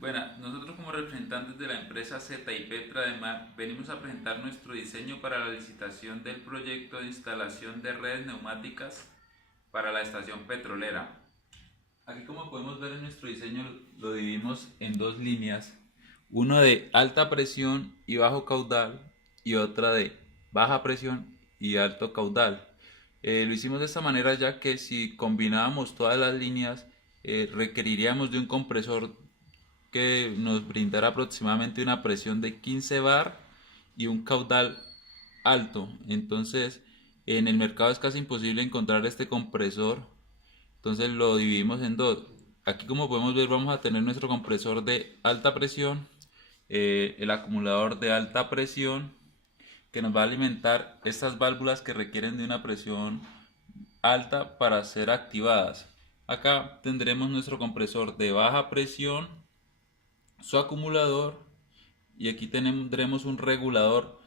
Bueno, nosotros como representantes de la empresa ZIP Trademar venimos a presentar nuestro diseño para la licitación del proyecto de instalación de redes neumáticas para la estación petrolera. Aquí como podemos ver en nuestro diseño lo dividimos en dos líneas, uno de alta presión y bajo caudal y otra de baja presión y alto caudal. Lo hicimos de esta manera ya que si combinábamos todas las líneas requeriríamos de un compresor que nos brindara aproximadamente una presión de 15 bar y un caudal alto. Entonces en el mercado es casi imposible encontrar este compresor, entonces lo dividimos en dos. Aquí como podemos ver vamos a tener nuestro compresor de alta presión, el acumulador de alta presión que nos va a alimentar estas válvulas que requieren de una presión alta para ser activadas. Acá tendremos nuestro compresor de baja presión, su acumulador, y aquí tendremos un regulador,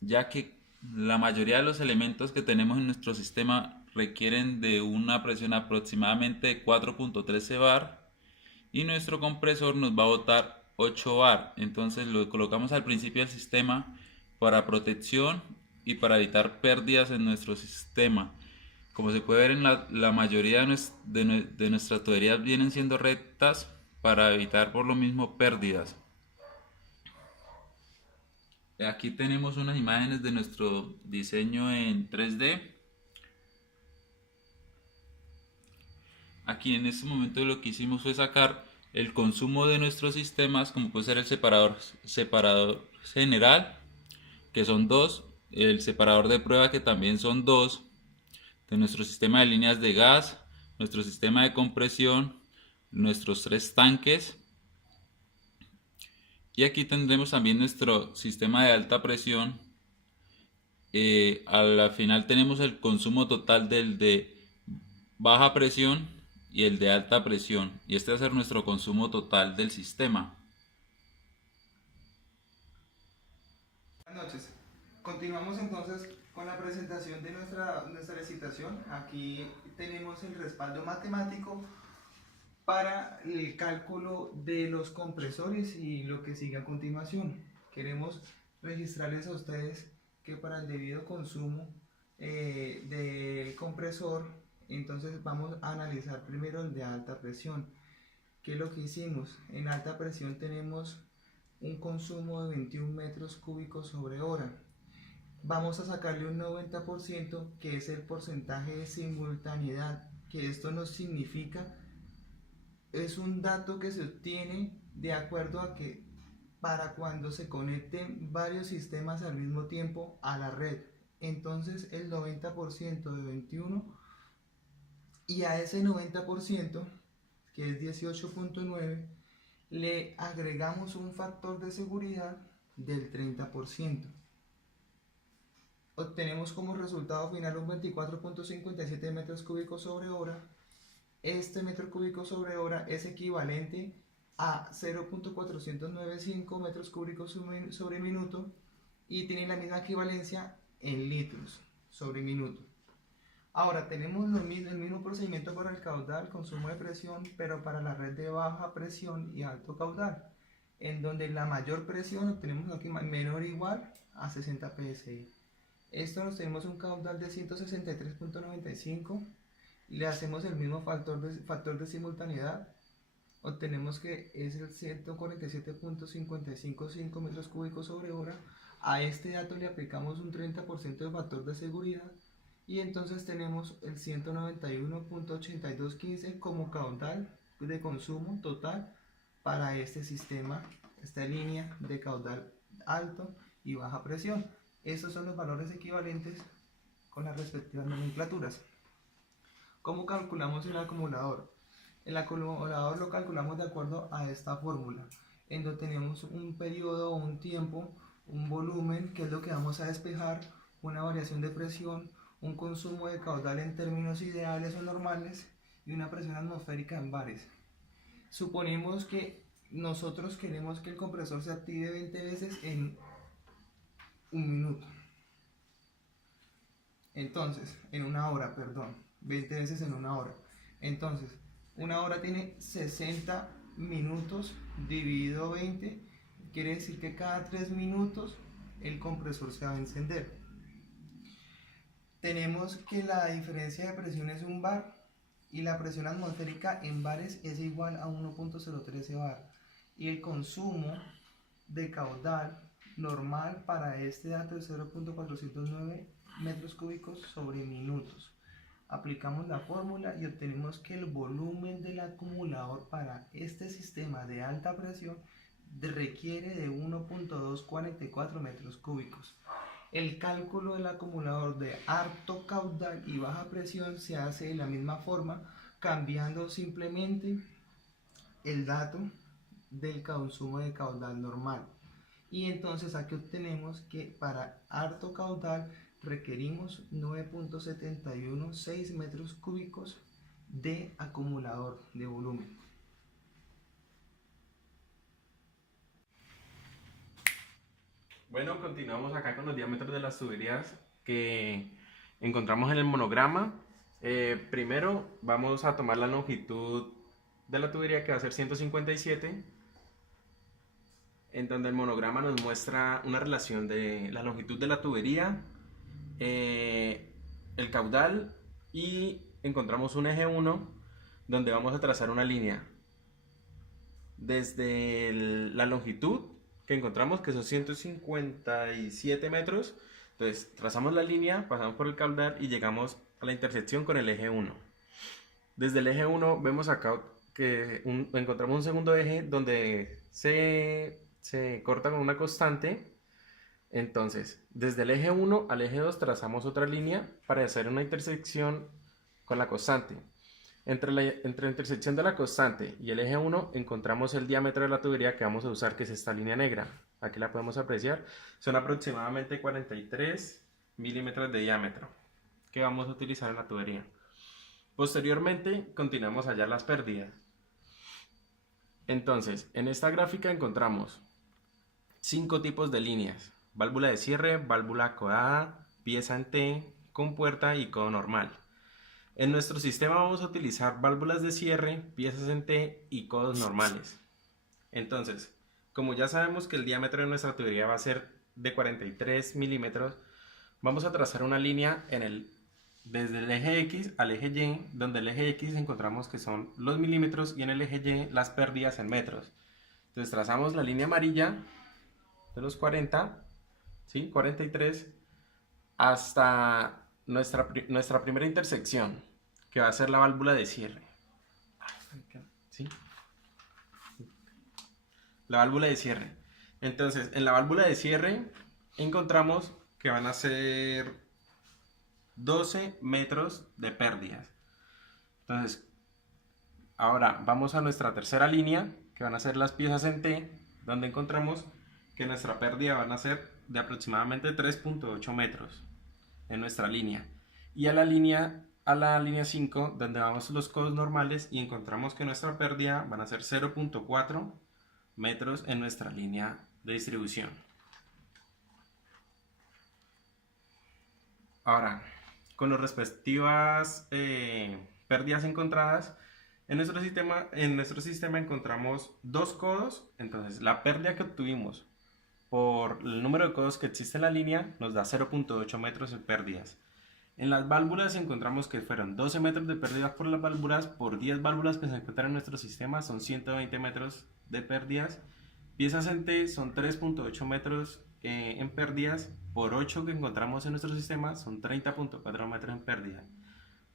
ya que la mayoría de los elementos que tenemos en nuestro sistema requieren de una presión aproximadamente de 4.13 bar y nuestro compresor nos va a botar 8 bar. Entonces lo colocamos al principio del sistema para protección y para evitar pérdidas en nuestro sistema. Como se puede ver en la mayoría de nuestras tuberías vienen siendo rectas para evitar por lo mismo pérdidas. Aquí tenemos unas imágenes de nuestro diseño en 3D. Aquí en este momento lo que hicimos fue sacar el consumo de nuestros sistemas, como puede ser el separador general, que son dos, el separador de prueba, que también son dos, de nuestro sistema de líneas de gas, nuestro sistema de compresión, nuestros tres tanques, y aquí tendremos también nuestro sistema de alta presión. A la final tenemos el consumo total del de baja presión y el de alta presión, y este va a ser nuestro consumo total del sistema. Buenas noches. Continuamos entonces con la presentación de nuestra licitación. Aquí tenemos el respaldo matemático para el cálculo de los compresores y lo que sigue a continuación. Queremos registrarles a ustedes que para el debido consumo del compresor, entonces vamos a analizar primero el de alta presión. ¿Qué es lo que hicimos? En alta presión tenemos un consumo de 21 metros cúbicos sobre hora. Vamos a sacarle un 90%, que es el porcentaje de simultaneidad, que esto nos significa, es un dato que se obtiene de acuerdo a que para cuando se conecten varios sistemas al mismo tiempo a la red. Entonces el 90% de 21, y a ese 90%, que es 18.9, le agregamos un factor de seguridad del 30%. Obtenemos como resultado final un 24.57 metros cúbicos sobre hora. Este metro cúbico sobre hora es equivalente a 0.495 metros cúbicos sobre minuto, y tiene la misma equivalencia en litros sobre minuto. Ahora tenemos el mismo procedimiento para el caudal, consumo de presión, pero para la red de baja presión y alto caudal, en donde la mayor presión obtenemos aquí menor o igual a 60 psi. Esto nos tenemos un caudal de 163.95, le hacemos el mismo factor de simultaneidad, obtenemos que es el 147.555 metros cúbicos sobre hora. A este dato le aplicamos un 30% de factor de seguridad, y entonces tenemos el 191.8215 como caudal de consumo total para este sistema, esta línea de caudal alto y baja presión. Estos son los valores equivalentes con las respectivas nomenclaturas. ¿Cómo calculamos el acumulador? El acumulador lo calculamos de acuerdo a esta fórmula, en donde tenemos un periodo o un tiempo, un volumen, que es lo que vamos a despejar, una variación de presión, un consumo de caudal en términos ideales o normales, y una presión atmosférica en bares. Suponemos que nosotros queremos que el compresor se active 20 veces en un minuto. Entonces, en una hora, perdón, 20 veces en una hora. Entonces, una hora tiene 60 minutos dividido 20 quiere decir que cada 3 minutos el compresor se va a encender. Tenemos que la diferencia de presión es 1 bar y la presión atmosférica en bares es igual a 1.013 bar, y el consumo de caudal normal para este dato es 0.409 metros cúbicos sobre minutos. Aplicamos la fórmula y obtenemos que el volumen del acumulador para este sistema de alta presión requiere de 1.244 metros cúbicos. El cálculo del acumulador de alto caudal y baja presión se hace de la misma forma, cambiando simplemente el dato del consumo de caudal normal. Y entonces aquí obtenemos que para alto caudal requerimos 9.716 metros cúbicos de acumulador de volumen. Bueno, continuamos acá con los diámetros de las tuberías que encontramos en el monograma. Primero vamos a tomar la longitud de la tubería, que va a ser 157, en donde el monograma nos muestra una relación de la longitud de la tubería, el caudal, y encontramos un eje 1 donde vamos a trazar una línea desde la longitud que encontramos, que son 157 metros. Entonces trazamos la línea, pasamos por el caudal y llegamos a la intersección con el eje 1. Desde el eje 1 vemos acá que encontramos un segundo eje donde se corta con una constante. Entonces desde el eje 1 al eje 2 trazamos otra línea para hacer una intersección con la constante. Entre la intersección de la constante y el eje 1 encontramos el diámetro de la tubería que vamos a usar, que es esta línea negra. Aquí la podemos apreciar. Son aproximadamente 43 milímetros de diámetro que vamos a utilizar en la tubería. Posteriormente continuamos a hallar las pérdidas. Entonces, en esta gráfica encontramos 5 tipos de líneas: válvula de cierre, válvula codada, pieza en T, compuerta y codo normal. En nuestro sistema vamos a utilizar válvulas de cierre, piezas en T y codos normales. Entonces, como ya sabemos que el diámetro de nuestra tubería va a ser de 43 milímetros, vamos a trazar una línea desde el eje X al eje Y, donde el eje X encontramos que son los milímetros y en el eje Y las pérdidas en metros. Entonces trazamos la línea amarilla de los 40, ¿sí? 43, hasta nuestra primera intersección, que va a ser la válvula de cierre. ¿Sí? La válvula de cierre. Entonces, en la válvula de cierre encontramos que van a ser 12 metros de pérdidas. Entonces, ahora vamos a nuestra tercera línea, que van a ser las piezas en T, donde encontramos que nuestra pérdida van a ser de aproximadamente 3.8 metros en nuestra línea. Y a la línea 5, donde vamos los codos normales, y encontramos que nuestra pérdida van a ser 0.4 metros en nuestra línea de distribución. Ahora, con las respectivas pérdidas encontradas, en nuestro sistema encontramos 2 codos. Entonces la pérdida que obtuvimos por el número de codos que existe en la línea nos da 0.8 metros de pérdidas. En las válvulas encontramos que fueron 12 metros de pérdidas por las válvulas. Por 10 válvulas que se encuentran en nuestro sistema son 120 metros de pérdidas. Piezas en T son 3.8 metros en pérdidas. Por 8 que encontramos en nuestro sistema son 30.4 metros en pérdida,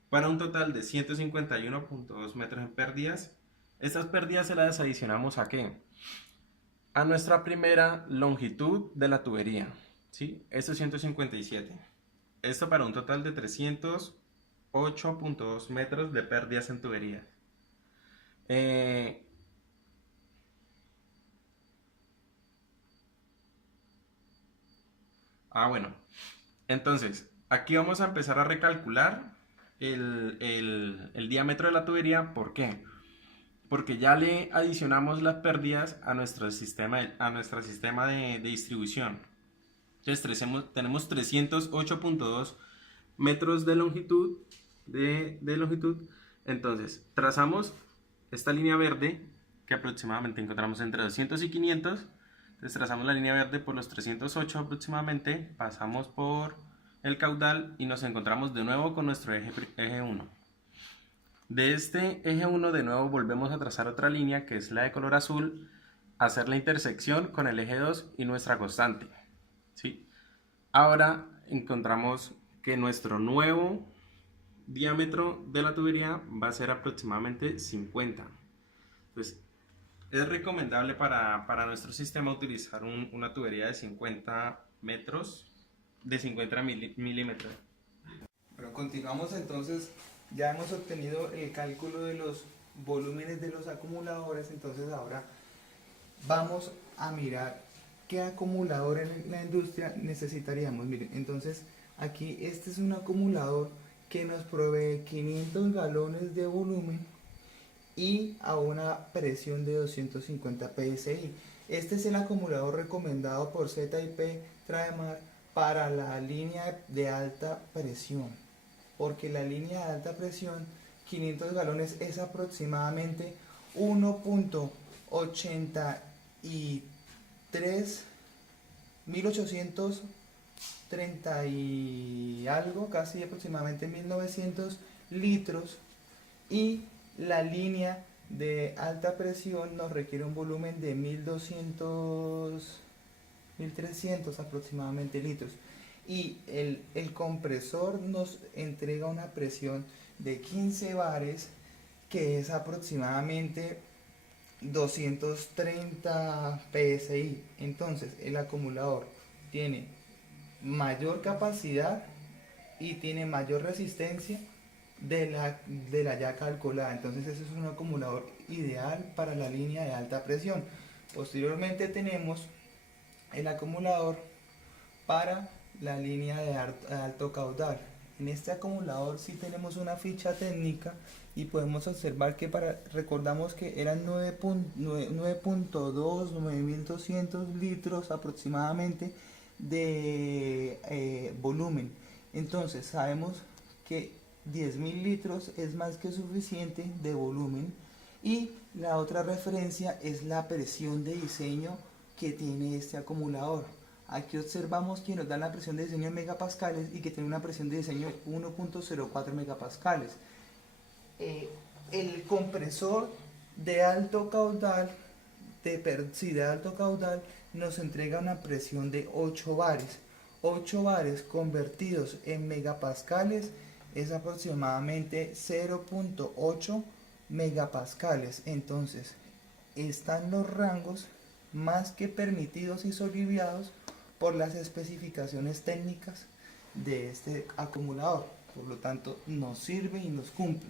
para un total de 151.2 metros en pérdidas. Estas pérdidas se las adicionamos ¿a qué? A nuestra primera longitud de la tubería, ¿sí? Esto es 157. Esto para un total de 308.2 metros de pérdidas en tubería. Bueno, entonces aquí vamos a empezar a recalcular el diámetro de la tubería. ¿Por qué? Porque ya le adicionamos las pérdidas a nuestro sistema de distribución. Entonces tenemos 308.2 metros de longitud, Entonces trazamos esta línea verde, que aproximadamente encontramos entre 200 y 500. Entonces trazamos la línea verde por los 308 aproximadamente, pasamos por el caudal y nos encontramos de nuevo con nuestro eje 1. De este eje 1 de nuevo volvemos a trazar otra línea que es la de color azul, hacer la intersección con el eje 2 y nuestra constante, ¿sí? Ahora encontramos que nuestro nuevo diámetro de la tubería va a ser aproximadamente 50. Entonces es recomendable para nuestro sistema utilizar una tubería de 50 metros, de 50 milímetros. Bueno, continuamos entonces. Ya hemos obtenido el cálculo de los volúmenes de los acumuladores, entonces ahora vamos a mirar qué acumulador en la industria necesitaríamos. Miren, entonces aquí este es un acumulador que nos provee 500 galones de volumen y a una presión de 250 psi. Este es el acumulador recomendado por ZIP Trademar para la línea de alta presión, porque la línea de alta presión 500 galones es aproximadamente 1830 y algo, casi aproximadamente 1900 litros, y la línea de alta presión nos requiere un volumen de 1300 aproximadamente litros, y el compresor nos entrega una presión de 15 bares, que es aproximadamente 230 psi. Entonces el acumulador tiene mayor capacidad y tiene mayor resistencia de la ya calculada. Entonces ese es un acumulador ideal para la línea de alta presión. Posteriormente tenemos el acumulador para la línea de alto caudal. En este acumulador sí tenemos una ficha técnica y podemos observar que recordamos que eran 9.2, 9200 litros aproximadamente de volumen. Entonces sabemos que 10.000 litros es más que suficiente de volumen, y la otra referencia es la presión de diseño que tiene este acumulador. Aquí observamos que nos da la presión de diseño en megapascales y que tiene una presión de diseño de 1.04 megapascales. El compresor de alto caudal, de alto caudal, nos entrega una presión de 8 bares. 8 bares convertidos en megapascales es aproximadamente 0.8 megapascales. Entonces están los rangos más que permitidos y soliviados por las especificaciones técnicas de este acumulador. Por lo tanto, nos sirve y nos cumple.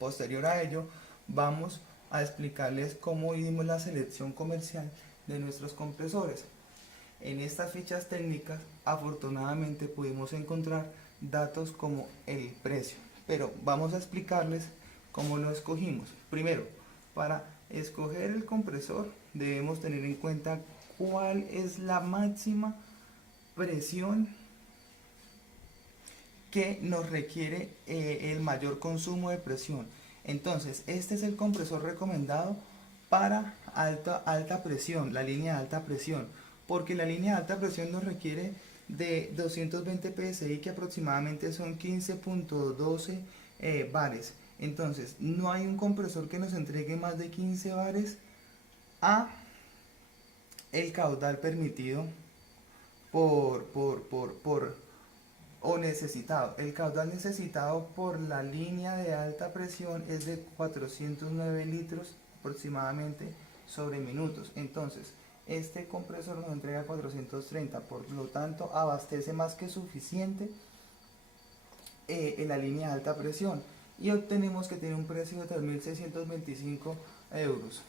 Posterior a ello, vamos a explicarles cómo hicimos la selección comercial de nuestros compresores. En estas fichas técnicas, afortunadamente pudimos encontrar datos como el precio, pero vamos a explicarles cómo lo escogimos. Primero, para escoger el compresor debemos tener en cuenta cuál es la máxima presión que nos requiere el mayor consumo de presión. Entonces este es el compresor recomendado para alta presión, la línea de alta presión, porque la línea de alta presión nos requiere de 220 psi, que aproximadamente son 15.12 bares. Entonces no hay un compresor que nos entregue más de 15 bares a el caudal permitido o necesitado. El caudal necesitado por la línea de alta presión es de 409 litros aproximadamente sobre minutos. Entonces este compresor nos entrega 430, por lo tanto abastece más que suficiente en la línea de alta presión, y obtenemos que tiene un precio de 3.625 euros.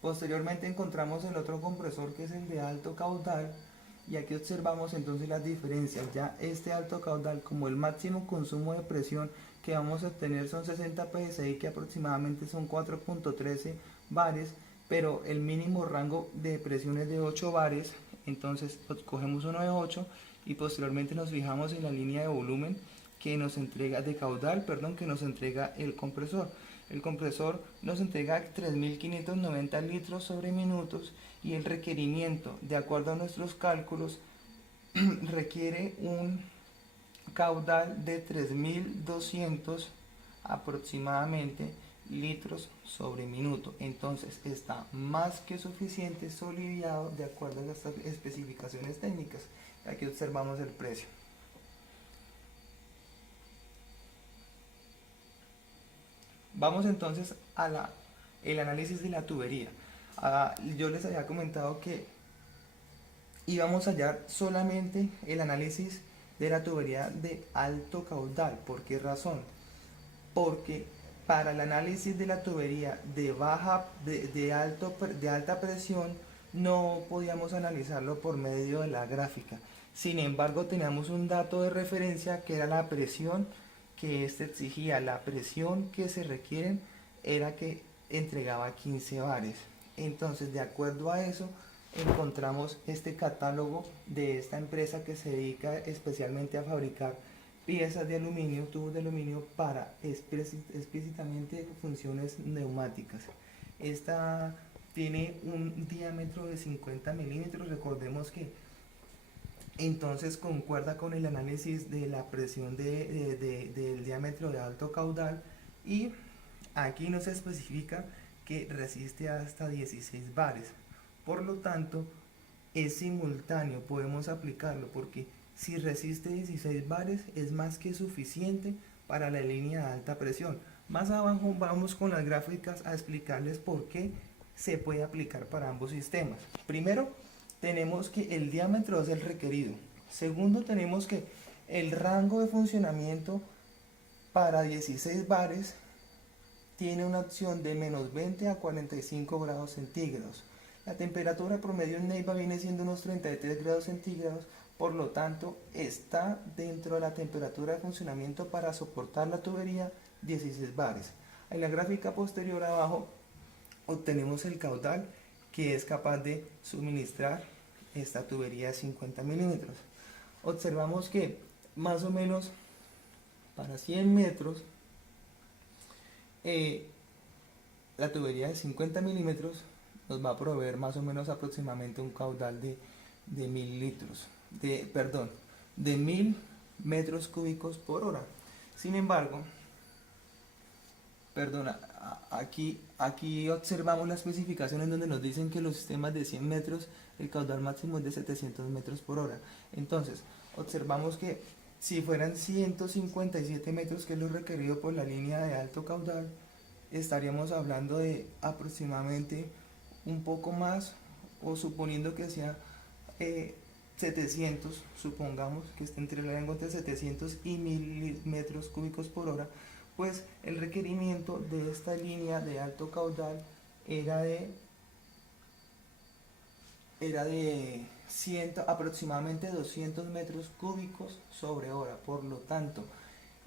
Posteriormente encontramos el otro compresor, que es el de alto caudal, y aquí observamos entonces las diferencias. Ya este alto caudal, como el máximo consumo de presión que vamos a obtener son 60 psi, que aproximadamente son 4.13 bares, pero el mínimo rango de presión es de 8 bares. Entonces cogemos uno de 8 y posteriormente nos fijamos en la línea de volumen, que nos entrega, de caudal, perdón, que nos entrega el compresor. El compresor nos entrega 3.590 litros sobre minutos y el requerimiento, de acuerdo a nuestros cálculos, requiere un caudal de 3.200 aproximadamente litros sobre minuto. Entonces está más que suficiente solidiado de acuerdo a las especificaciones técnicas. Aquí observamos el precio. Vamos entonces a el análisis de la tubería. Yo les había comentado que íbamos a hallar solamente el análisis de la tubería de alto caudal. ¿Por qué razón? Porque para el análisis de la tubería de alta presión no podíamos analizarlo por medio de la gráfica. Sin embargo, teníamos un dato de referencia que era la presión que exigía. La presión que se requiere era que entregaba 15 bares. Entonces, de acuerdo a eso, encontramos este catálogo de esta empresa que se dedica especialmente a fabricar piezas de aluminio, tubos de aluminio para explícitamente funciones neumáticas. Esta tiene un diámetro de 50 milímetros. Recordemos que entonces concuerda con el análisis de la presión del diámetro de alto caudal, y aquí nos especifica que resiste hasta 16 bares. Por lo tanto, es simultáneo, podemos aplicarlo, porque si resiste 16 bares es más que suficiente para la línea de alta presión. Más abajo vamos con las gráficas a explicarles por qué se puede aplicar para ambos sistemas. Primero, tenemos que el diámetro es el requerido. Segundo, tenemos que el rango de funcionamiento para 16 bares tiene una opción de menos 20 a 45 grados centígrados. La temperatura promedio en Neiva viene siendo unos 33 grados centígrados, por lo tanto está dentro de la temperatura de funcionamiento para soportar la tubería 16 bares. En la gráfica posterior abajo obtenemos el caudal que es capaz de suministrar esta tubería de 50 milímetros. Observamos que más o menos para 100 metros la tubería de 50 milímetros nos va a proveer más o menos aproximadamente un caudal de 1000 litros, de 1000 metros cúbicos por hora. Sin embargo, aquí observamos las especificaciones donde nos dicen que los sistemas de 100 metros el caudal máximo es de 700 metros por hora. Entonces, observamos que si fueran 157 metros, que es lo requerido por la línea de alto caudal, estaríamos hablando de aproximadamente un poco más, o suponiendo que sea 700, supongamos que esté entre la lengua de 700 y 1000 metros cúbicos por hora, pues el requerimiento de esta línea de alto caudal era de aproximadamente 200 metros cúbicos sobre hora. Por lo tanto,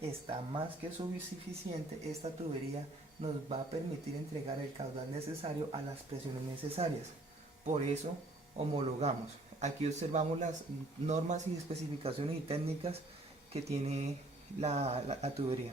está más que suficiente. Esta tubería nos va a permitir entregar el caudal necesario a las presiones necesarias. Por eso homologamos. Aquí observamos las normas y especificaciones y técnicas que tiene la tubería.